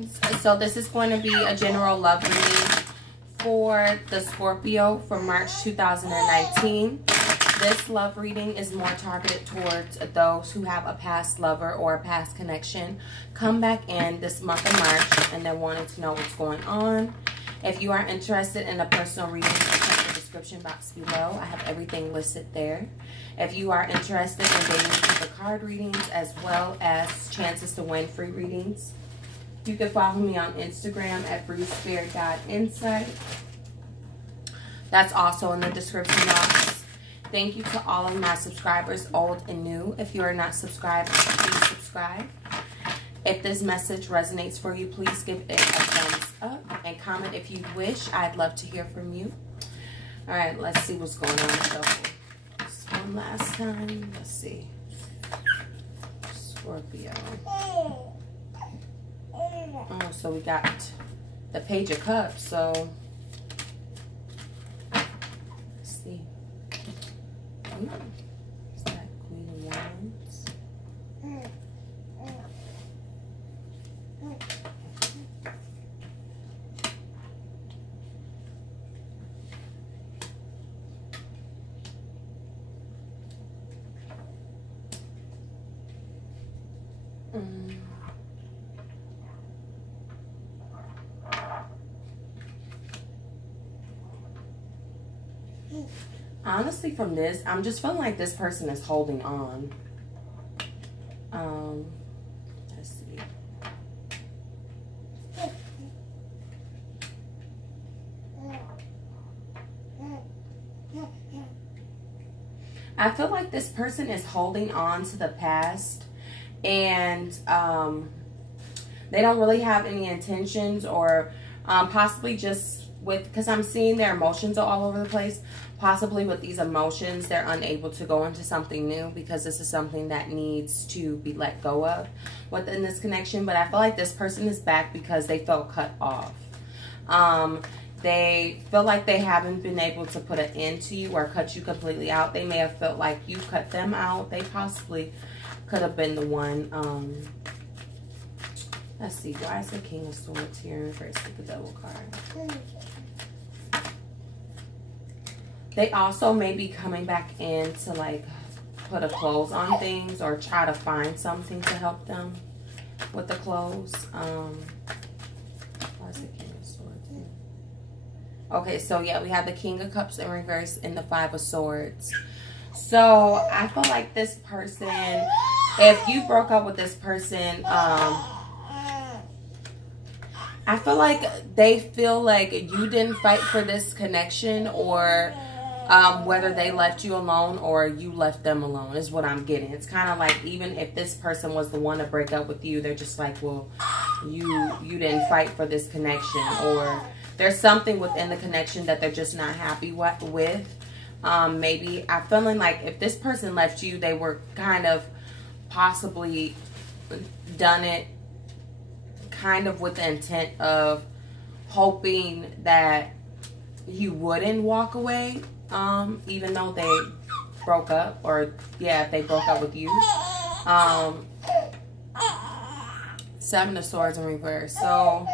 readings. So this is going to be a general love reading for the Scorpio for March 2019. This love reading is more targeted towards those who have a past lover or a past connection come back in this month of March and they're wanting to know what's going on. If you are interested in a personal reading, check the description box below. I have everything listed there. If you are interested in dating for card readings as well as chances to win free readings, you can follow me on Instagram at BruceFair.insight. That's also in the description box. Thank you to all of my subscribers, old and new. If you are not subscribed, please subscribe. If this message resonates for you, please give it a thumbs up and comment if you wish. I'd love to hear from you. All right, let's see what's going on. So, this one last time. Let's see. Scorpio. Oh, so we got the Page of Cups. So, let's see. Ooh, is that Queen of Wands? Honestly, from this, I'm just feeling like this person is holding on. Let's see. I feel like this person is holding on to the past, and they don't really have any intentions, or possibly just with, because I'm seeing their emotions are all over the place. Possibly with these emotions, they're unable to go into something new because this is something that needs to be let go of within this connection. But I feel like this person is back because they felt cut off. They feel like they haven't been able to put an end to you or cut you completely out. They may have felt like you cut them out. They possibly could have been the one. Let's see. Why is the King of Swords here in reverse with the Devil card? They also may be coming back in to like put a close on things or try to find something to help them with the close. Why is the King of Swords here? Okay, so yeah, we have the King of Cups in reverse and the Five of Swords. So I feel like this person, if you broke up with this person, I feel like they feel like you didn't fight for this connection, or whether they left you alone or you left them alone is what I'm getting. It's kind of like, even if this person was the one to break up with you, they're just like, well, you didn't fight for this connection, or there's something within the connection that they're just not happy with. Maybe I'm feeling like if this person left you, they were kind of possibly done it kind of with the intent of hoping that you wouldn't walk away, even though they broke up, or yeah, if they broke up with you. Seven of Swords in reverse. So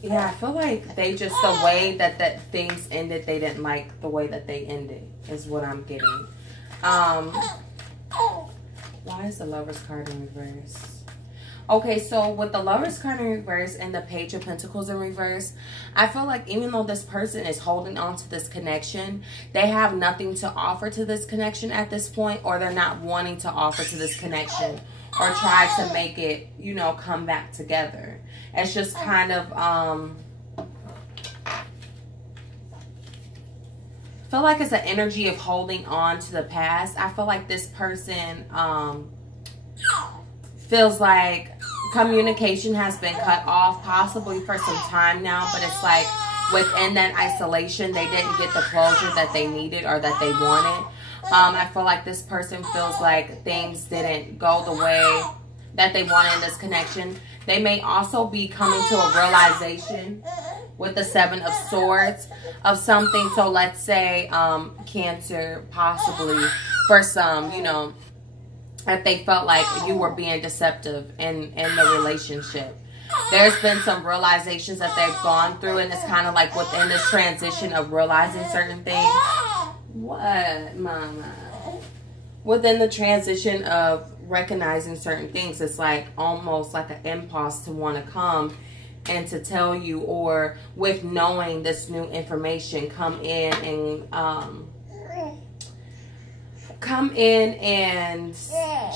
yeah, I feel like they just, the way that things ended, they didn't like the way that they ended is what I'm getting. Why is the Lover's card in reverse? Okay, so with the Lover's card in reverse and the Page of Pentacles in reverse, I feel like even though this person is holding on to this connection, they have nothing to offer to this connection at this point, or they're not wanting to offer to this connection or try to make it, you know, come back together. It's just kind of, I feel like it's an energy of holding on to the past. I feel like this person feels like communication has been cut off, possibly for some time now, but it's like within that isolation, they didn't get the closure that they needed or that they wanted. I feel like this person feels like things didn't go the way that they wanted in this connection. They may also be coming to a realization with the Seven of Swords of something. So let's say Cancer, possibly for some, you know, that they felt like you were being deceptive in the relationship. There's been some realizations that they've gone through, and it's kind of like within this transition of realizing certain things. What, mama? Within the transition of recognizing certain things, it's like almost like an impulse to want to come and to tell you, or with knowing this new information, come in and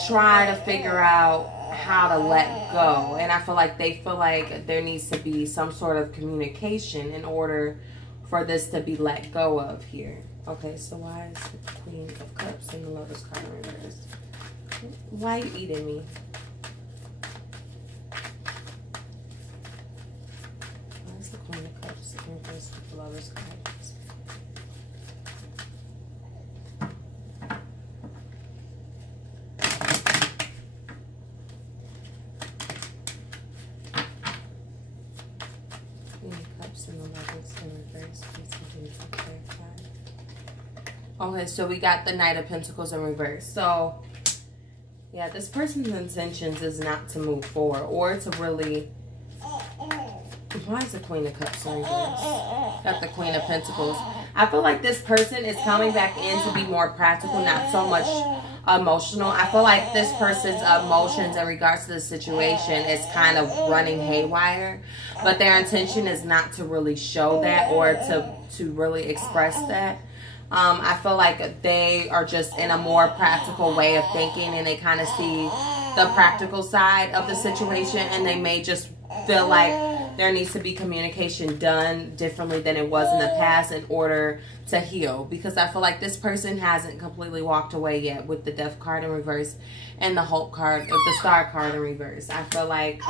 try to figure out how to let go. And I feel like they feel like there needs to be some sort of communication in order for this to be let go of here. Okay, so why is the Queen of Cups and the Lover's card in reverse? Why are you eating me? Why is the Queen of Cups in reverse with the Lover's card? Okay, so we got the Knight of Pentacles in reverse. So, yeah, this person's intentions is not to move forward or to really... Why is the Queen of Cups in reverse? Got the Queen of Pentacles. I feel like this person is coming back in to be more practical, not so much emotional. I feel like this person's emotions in regards to the situation is kind of running haywire, but their intention is not to really show that or to really express that. I feel like they are just in a more practical way of thinking, and they kind of see the practical side of the situation, and they may just feel like there needs to be communication done differently than it was in the past in order to heal. Because I feel like this person hasn't completely walked away yet with the Death card in reverse and the Hope card, or the Star card in reverse. I feel like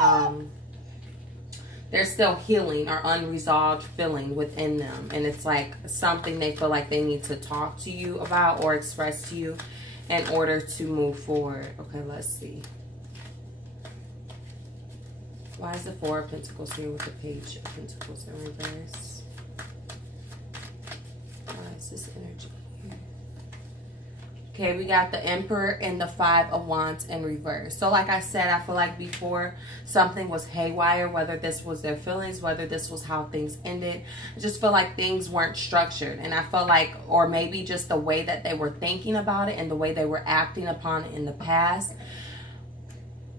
there's still healing or unresolved feeling within them. And it's like something they feel like they need to talk to you about or express to you in order to move forward. Okay, let's see. Why is the Four of Pentacles here with the Page of Pentacles in reverse? Why is this energy here? Okay, we got the Emperor and the Five of Wands in reverse. So like I said, I feel like before something was haywire, whether this was their feelings, whether this was how things ended. I just feel like things weren't structured. And I feel like, or maybe just the way that they were thinking about it and the way they were acting upon it in the past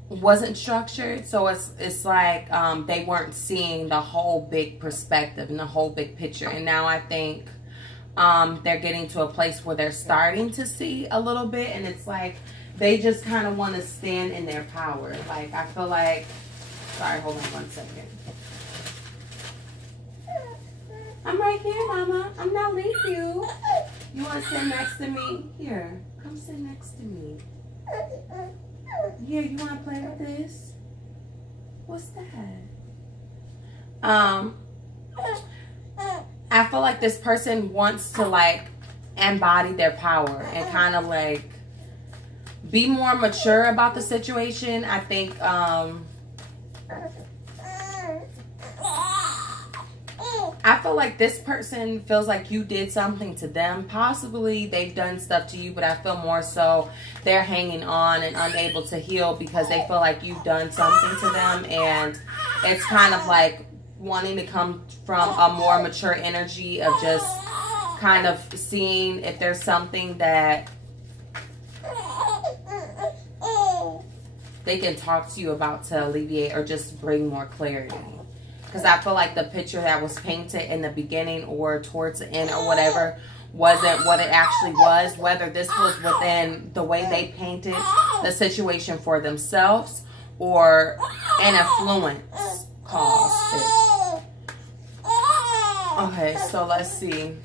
wasn't structured. So it's like they weren't seeing the whole big perspective and the whole big picture. And now I think they're getting to a place where they're starting to see a little bit, and it's like they just kind of want to stand in their power. Like I feel like, sorry, hold on 1 second. I'm right here, Mama. I'm not leaving you. You want to sit next to me? Here, come sit next to me. Here, you want to play with this? What's that? I feel like this person wants to like embody their power and kind of like be more mature about the situation. I think I feel like this person feels like you did something to them. Possibly they've done stuff to you, but I feel more so they're hanging on and unable to heal because they feel like you've done something to them. And it's kind of like wanting to come from a more mature energy of just kind of seeing if there's something that they can talk to you about to alleviate or just bring more clarity. Because I feel like the picture that was painted in the beginning or towards the end or whatever wasn't what it actually was. Whether this was within the way they painted the situation for themselves or an influence caused it. Okay, so let's see.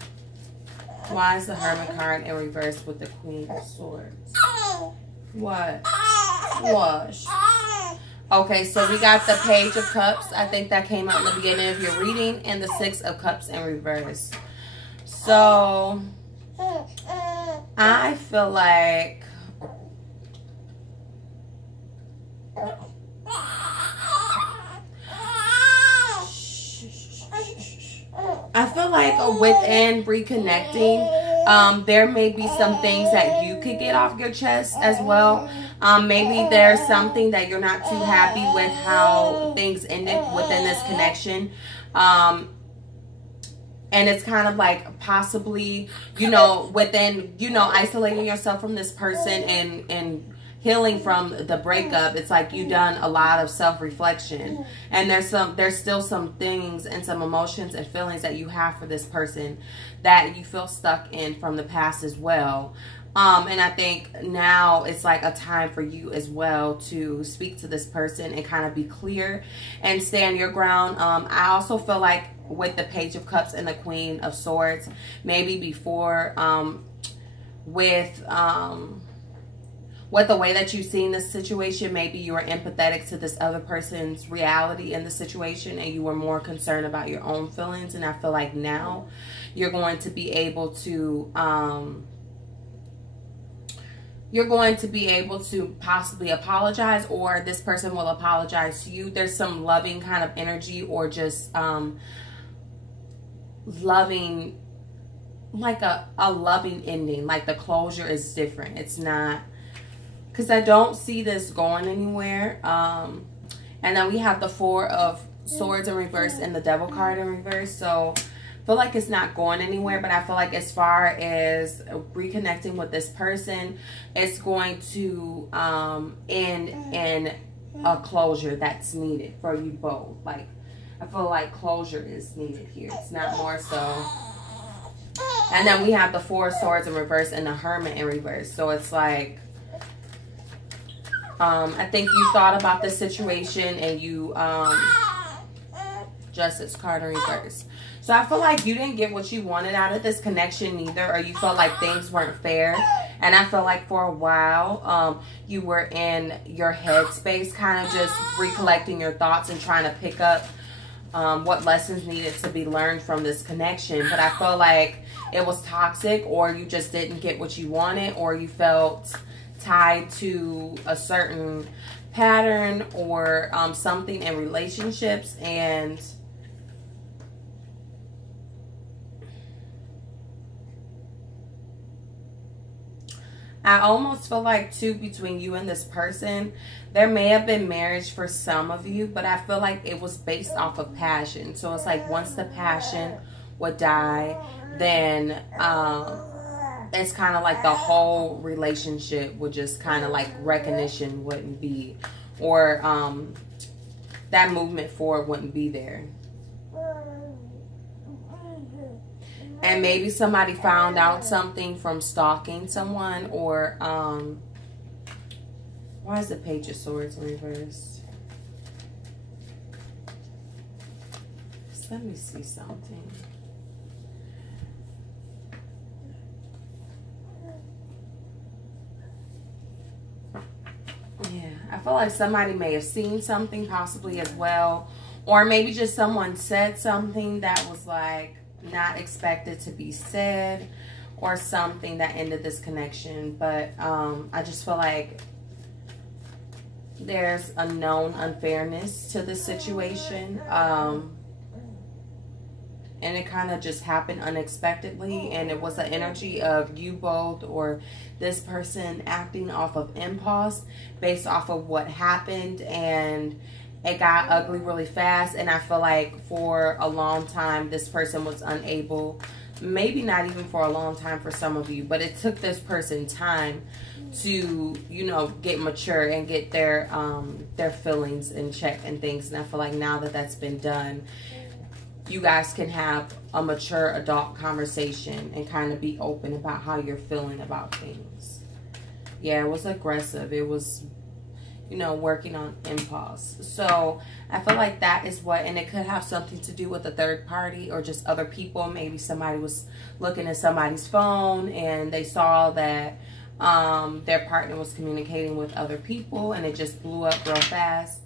Why is the Hermit card in reverse with the Queen of Swords? What? Wash. Okay, so we got the Page of Cups. I think that came out in the beginning of your reading. And the Six of Cups in reverse. So, I feel like within reconnecting, there may be some things that you could get off your chest as well. Maybe there's something that you're not too happy with how things ended within this connection. And it's kind of like possibly, you know, within, you know, isolating yourself from this person and healing from the breakup. It's like you've done a lot of self-reflection, and there's still some things and some emotions and feelings that you have for this person that you feel stuck in from the past as well. And I think now it's like a time for you as well to speak to this person and kind of be clear and stand your ground. I also feel like with the Page of Cups and the Queen of Swords, maybe before with the way that you've seen this situation, maybe you were empathetic to this other person's reality in the situation and you were more concerned about your own feelings. And I feel like now you're going to be able to possibly apologize, or this person will apologize to you. There's some loving kind of energy, or just loving, like a loving ending. Like the closure is different. It's not, because I don't see this going anywhere. And then we have the Four of Swords in reverse and the Devil card in reverse. So I feel like it's not going anywhere, but I feel like as far as reconnecting with this person, it's going to end in a closure that's needed for you both. Like, I feel like closure is needed here. It's not more so. And then we have the Four of Swords in reverse and the Hermit in reverse. So it's like, I think you thought about this situation and you, Justice card in reverse. So I feel like you didn't get what you wanted out of this connection neither, or you felt like things weren't fair. And I feel like for a while, you were in your head space, kind of just recollecting your thoughts and trying to pick up what lessons needed to be learned from this connection. But I feel like it was toxic, or you just didn't get what you wanted, or you felt tied to a certain pattern or something in relationships. And I almost feel like, too, between you and this person, there may have been marriage for some of you, but I feel like it was based off of passion. So it's like once the passion would die, then it's kind of like the whole relationship would just kind of like recognition wouldn't be, or that movement forward wouldn't be there. And maybe somebody found out something from stalking someone, or why is the Page of Swords in reverse? Just let me see something. Yeah, I feel like somebody may have seen something possibly as well, or maybe just someone said something that was like not expected to be said, or something that ended this connection. But I just feel like there's a known unfairness to this situation, and it kind of just happened unexpectedly, and it was the energy of you both or this person acting off of impulse based off of what happened, and it got ugly really fast. And I feel like for a long time this person was unable, maybe not even for a long time for some of you, but it took this person time to, you know, get mature and get their feelings in check and things. And I feel like now that that's been done, you guys can have a mature adult conversation and kind of be open about how you're feeling about things. Yeah, it was aggressive. It was, you know, working on impulse. So I feel like that is what, and it could have something to do with a third party or just other people. Maybe somebody was looking at somebody's phone and they saw that their partner was communicating with other people, and it just blew up real fast.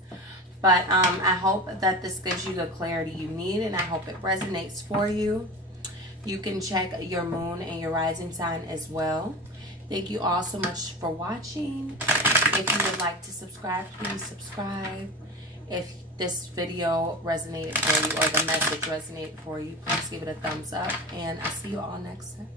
But I hope that this gives you the clarity you need, and I hope it resonates for you. You can check your moon and your rising sign as well. Thank you all so much for watching. If you would like to subscribe, please subscribe. If this video resonated for you, or the message resonated for you, please give it a thumbs up. And I'll see you all next time.